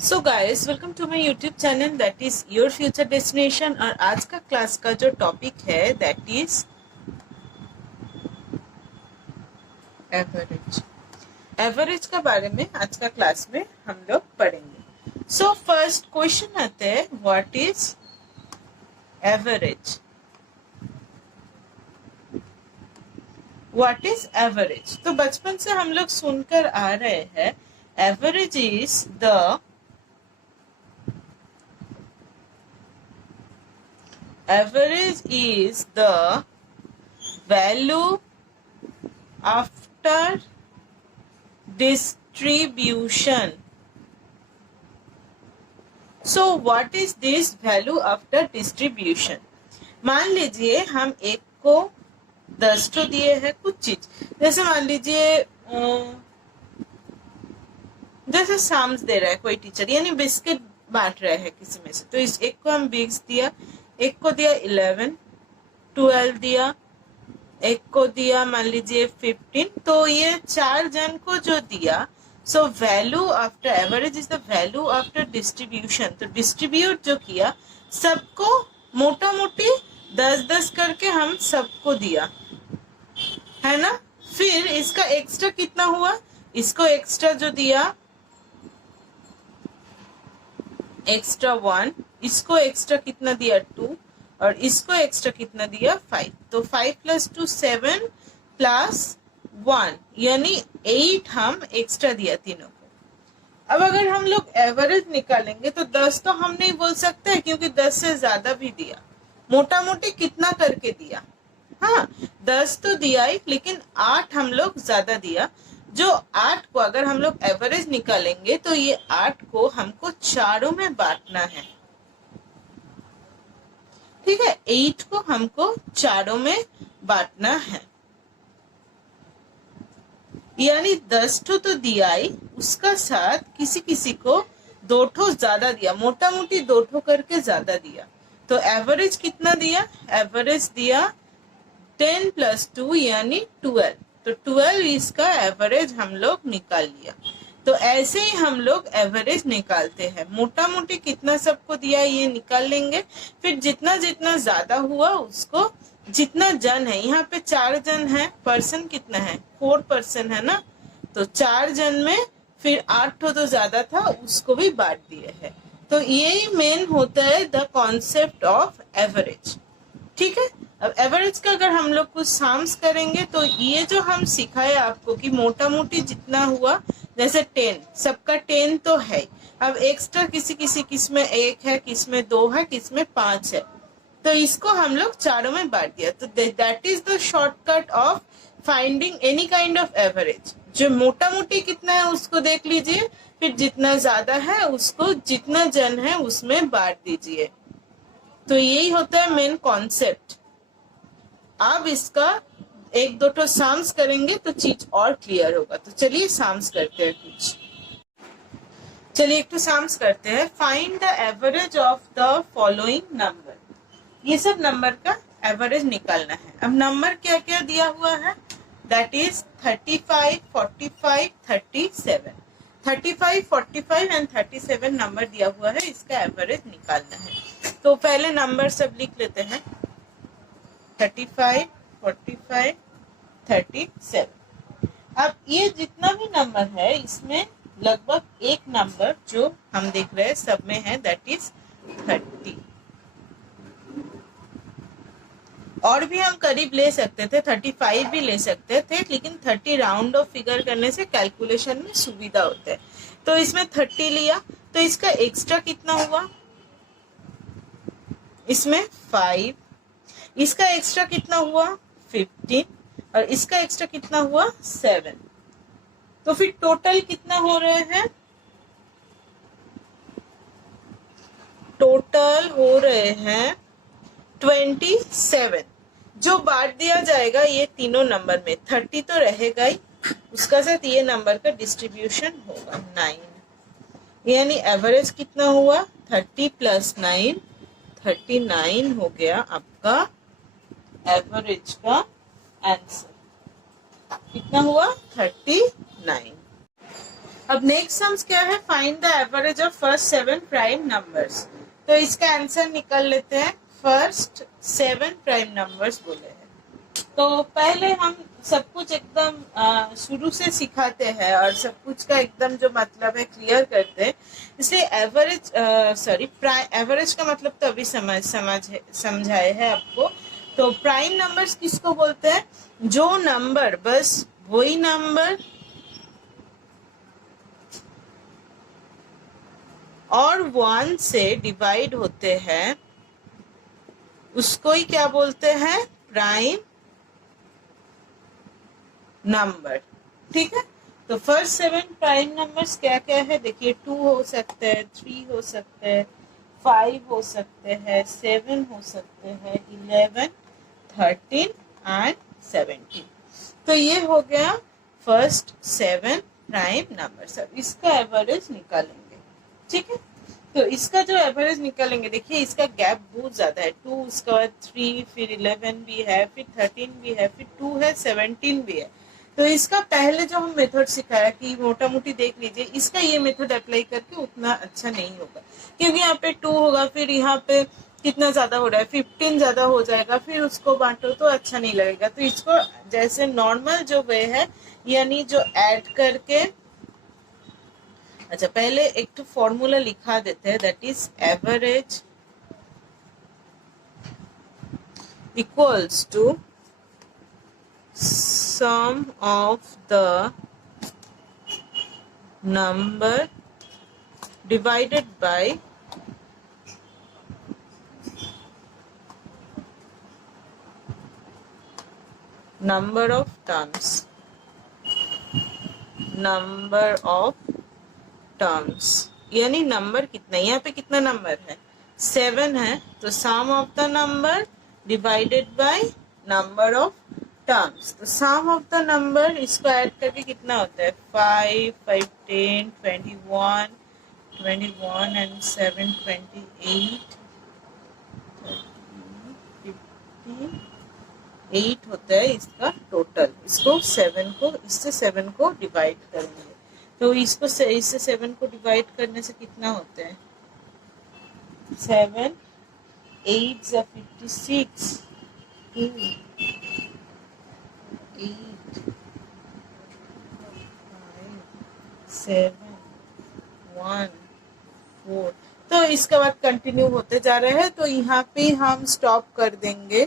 So guys, welcome to my YouTube channel that is your future destination. और आज का class का जो टॉपिक है दैट इज एवरेज। एवरेज का बारे में आज का क्लास में हम लोग पढ़ेंगे। सो फर्स्ट क्वेश्चन आते हैं, what is average? What is average? तो बचपन से हम लोग सुनकर आ रहे हैं, average is the average is the value after distribution. So what is this value after distribution? मान लीजिए हम एक को 10 तो दिए है कुछ चीज, जैसे मान लीजिए जैसे साम्स दे रहा है कोई टीचर, यानी बिस्किट बांट रहे हैं किसी में से, तो इस एक को हम 20 दिया, एक को दिया 11, 12 दिया, एक को दिया मान लीजिए 15, तो ये 4 जन को जो दिया, so value after average is the value after distribution. तो डिस्ट्रीब्यूट जो किया, सबको मोटा मोटी 10-10 करके हम सबको दिया है ना। फिर इसका एक्स्ट्रा कितना हुआ, इसको एक्स्ट्रा जो दिया एक्स्ट्रा 1, इसको एक्स्ट्रा कितना दिया 2, और इसको एक्स्ट्रा कितना दिया 5। तो 5 + 2 7 + 1 यानी 8 हम एक्स्ट्रा दिया तीनों को। अब अगर हम लोग एवरेज निकालेंगे तो 10 तो हम नहीं बोल सकते, क्योंकि 10 से ज्यादा भी दिया, मोटा मोटी कितना करके दिया। हाँ, 10 तो दिया ही, लेकिन 8 हम लोग ज्यादा दिया। जो 8 को अगर हम लोग एवरेज निकालेंगे तो ये 8 को हमको चारों में बांटना है, ठीक है। 8 को हमको चारों में बांटना है, यानी 10 तो दिया ही, उसका साथ किसी किसी को 2 ठो ज्यादा दिया, मोटा मोटी 2 ठो करके ज्यादा दिया। तो एवरेज कितना दिया, एवरेज दिया 10 + 2 यानी 12। तो 12 इसका एवरेज हम लोग निकाल लिया। तो ऐसे ही हम लोग एवरेज निकालते हैं, मोटा मोटी कितना सबको दिया ये निकाल लेंगे। फिर जितना जितना ज्यादा हुआ उसको, जितना जन है, यहाँ पे 4 जन है, पर्सन कितना है 4 पर्सन है ना, तो 4 जन में फिर 8 तो ज्यादा था, उसको भी बांट दिए है। तो यही मेन होता है द कॉन्सेप्ट ऑफ एवरेज, ठीक है। अब एवरेज का अगर हम लोग कुछ साम्स करेंगे तो ये जो हम सिखाए आपको कि मोटा मोटी जितना हुआ, जैसे 10, सबका 10 तो है, अब एक्स्ट्रा किसी किसी किसमें 1 है, किसमें 2 है, किसमें 5 है, तो इसको हम लोग चारों में बांट दिया। तो that is the shortcut of finding any kind of average. जो मोटा मोटी कितना है उसको देख लीजिए, फिर जितना ज्यादा है उसको जितना जन है उसमें बांट दीजिए। तो यही होता है मेन कॉन्सेप्ट। अब इसका 1-2 ठो साम्स करेंगे तो चीज और क्लियर होगा। तो चलिए साम्स करते हैं कुछ। चलिए एक तो साम्स करते हैं। Find the average of the following number. ये सब नंबर का एवरेज निकालना है। अब नंबर क्या क्या दिया हुआ है, दैट इज 35, 45, 37। 35, 45 एंड 37 नंबर दिया हुआ है, इसका एवरेज निकालना है। तो पहले नंबर सब लिख लेते हैं, 35, 45, 37। अब ये जितना भी नंबर है इसमें लगभग एक नंबर जो हम देख रहे हैं सब में है, दैट इज 30। और भी हम करीब ले सकते थे, 35 भी ले सकते थे, लेकिन 30 राउंड ऑफ फिगर करने से कैलकुलेशन में सुविधा होता है। तो इसमें 30 लिया, तो इसका एक्स्ट्रा कितना हुआ, इसमें 5, इसका एक्स्ट्रा कितना हुआ 15, और इसका एक्स्ट्रा कितना हुआ 7। तो फिर टोटल कितना हो रहे हैं, टोटल हो रहे हैं 27। जो बांट दिया जाएगा ये तीनों नंबर में, 30 तो रहेगा ही, उसका साथ ये नंबर का डिस्ट्रीब्यूशन होगा 9, यानी एवरेज कितना हुआ 30 + 9, 39 हो गया आपका एवरेज का आंसर। कितना हुआ 39। अब नेक्स्ट सम्स क्या है, find the average of first 7 prime numbers. तो इसका आंसर निकल लेते हैं। फर्स्ट 7 प्राइम नंबर्स बोले हैं, तो पहले हम सब कुछ एकदम शुरू से सिखाते हैं और सब कुछ का एकदम जो मतलब है क्लियर करते हैं, इसलिए एवरेज एवरेज का मतलब तो अभी समझाए है आपको। तो प्राइम नंबर्स किसको बोलते हैं, जो नंबर बस वही नंबर और 1 से डिवाइड होते हैं, उसको ही क्या बोलते हैं, प्राइम नंबर। ठीक है, तो फर्स्ट 7 प्राइम नंबर्स क्या क्या है देखिए, 2 हो सकते हैं, 3 हो सकते हैं, 5 हो सकते हैं, 7 हो सकते हैं, 11, 13 एंड 17। तो ये हो गया फर्स्ट 7 प्राइम नंबर्स। अब इसका एवरेज निकालेंगे। ठीक है, तो इसका जो एवरेज निकालेंगे, देखिए इसका गैप बहुत ज्यादा है, 2, उसके बाद 3, फिर 11 भी है, फिर 13 भी है, फिर 2 है, 17 भी है। तो इसका पहले जो हम मेथड सिखाया कि मोटा मोटी देख लीजिए, इसका ये मेथड अप्लाई करके उतना अच्छा नहीं होगा, क्योंकि यहाँ पे 2 होगा, फिर यहाँ पे कितना ज्यादा हो रहा है, 15 ज्यादा हो जाएगा, फिर उसको बांटो तो अच्छा नहीं लगेगा। तो इसको जैसे नॉर्मल जो वे है, यानी जो ऐड करके, अच्छा पहले एक तो फॉर्मूला लिखा देते हैं, that is average equals to sum of the number divided by number of terms, number of terms यानी नंबर कितना, यहाँ पे कितना नंबर है, 7 है, तो sum of the number divided by number of terms. तो सम ऑफ द नंबर, इसको ऐड करके कितना होता है, 5, 5, 10, 21, 21 and 7, 28, 58 होता है इसका टोटल। इसको 7 को, इससे 7 को डिवाइड करेंगे, तो इसको इससे 7 को डिवाइड करने से कितना होता है, 7, 8 is 56, 2, 8, 5, 7, 1, 4। तो इसके बाद कंटिन्यू होते जा रहे हैं। तो यहाँ पे हम स्टॉप कर देंगे,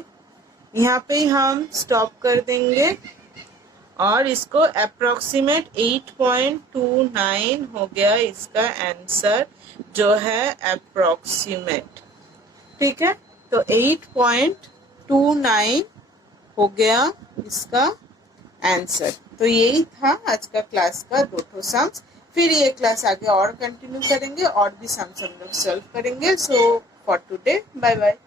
यहाँ पे हम स्टॉप कर देंगे और इसको अप्रोक्सीमेट 8.29 हो गया इसका आंसर, जो है अप्रोक्सीमेट। ठीक है, तो 8.29 हो गया इसका आंसर। तो यही था आज का क्लास का 2 सम्स। फिर ये क्लास आगे और कंटिन्यू करेंगे और भी सम्स हम लोग सॉल्व करेंगे। So for today bye bye.